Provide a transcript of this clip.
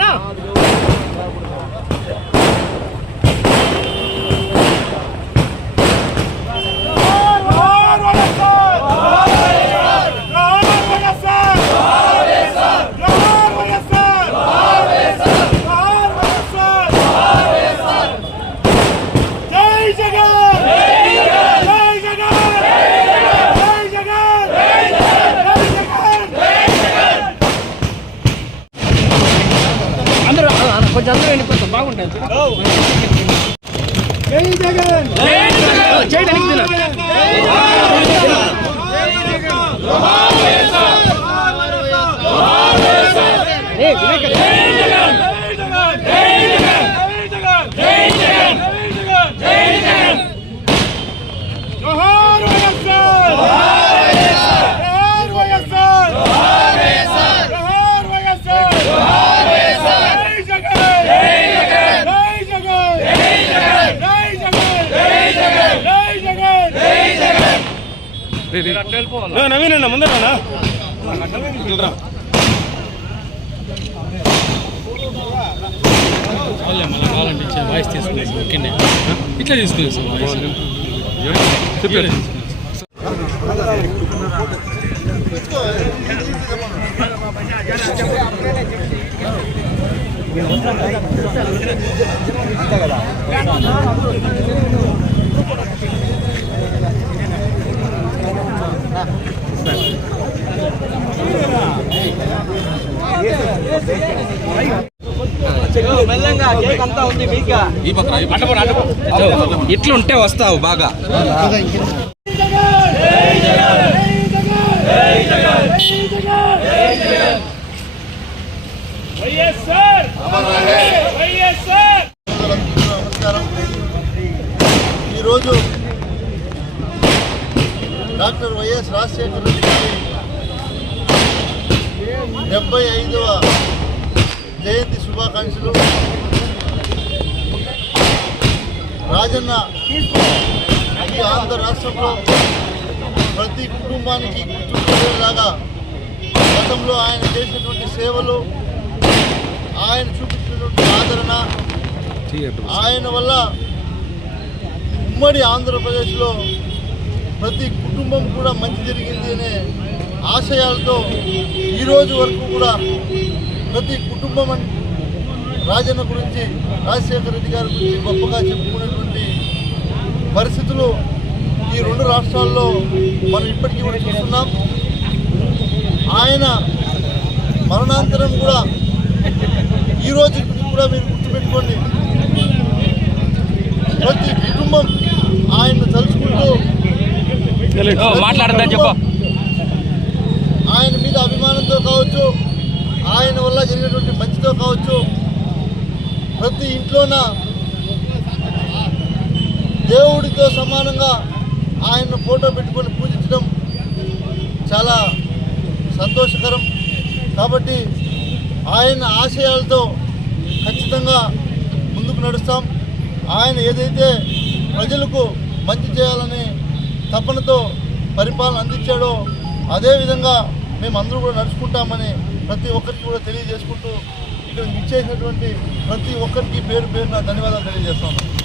না బాగుంటుంది. జై జగన్! చేయడానికి తిన ఏ వినాయక జోహార్ వైఎస్ఆర్ జోహార్ వైఎస్ఆర్ జోహార్ వైఎస్ఆర్ జై జగన్ జై జగన్ జై జగన్ జై జగన్ జై జగన్ జై జగన్ జై జగన్ నవీన్ అన్న ముందర మళ్ళీ కావాలంటే ఇచ్చే వాయిస్ తీసుకునేసి ఓకేనే ఇట్లా తీసుకునేసి వాయిస్ చెప్పారు ఇట్లుంటే వస్తావు బాగా వైఎస్ఆర్ వైఎస్ఆర్ ఈరోజు డాక్టర్ వైఎస్ రాజశేఖర రెడ్డి డెబ్బై ఐదవ జయంతి శుభాకాంక్షలు. రాజన్న ఈ ఆంధ్ర రాష్ట్రంలో ప్రతి కుటుంబానికి గుర్తుండేలాగా గతంలో ఆయన చేసినటువంటి సేవలు ఆయన చూపించినటువంటి ఆదరణ ఆయన వల్ల ఉమ్మడి ఆంధ్రప్రదేశ్లో ప్రతి కుటుంబం కూడా మంచి జరిగింది అనే ఆశయాలతో ఈ రోజు వరకు కూడా ప్రతి కుటుంబం రాజన్న గురించి రాజశేఖర రెడ్డి గారి గురించి గొప్పగా చెప్పుకునేటువంటి పరిస్థితులు ఈ రెండు రాష్ట్రాల్లో మనం ఇప్పటికీ కూడా చూస్తున్నాం. ఆయన మరణాంతరం కూడా ఈ రోజు కూడా మీరు గుర్తుపెట్టుకోండి ప్రతి కుటుంబం ఆయన్ను తలుచుకుంటూ మాట్లాడద్దని చెప్పు. ఆయన మీద అభిమానంతో కావచ్చు ఆయన వల్ల జరిగినటువంటి మంచితో కావచ్చు ప్రతి ఇంట్లోన దేవుడితో సమానంగా ఆయన ఫోటో పెట్టుకొని పూజించడం చాలా సంతోషకరం. కాబట్టి ఆయన ఆశయాలతో ఖచ్చితంగా ముందుకు నడుస్తాం. ఆయన ఏదైతే ప్రజలకు మంచి చేయాలనే తపనతో పరిపాలన అందించాడో అదేవిధంగా మేము అందరూ కూడా నడుచుకుంటామని ప్రతి ఒక్కరికి కూడా తెలియజేసుకుంటూ ఇక్కడ ఇచ్చేసినటువంటి ప్రతి ఒక్కరికి పేరు పేరున ధన్యవాదాలు తెలియజేస్తాను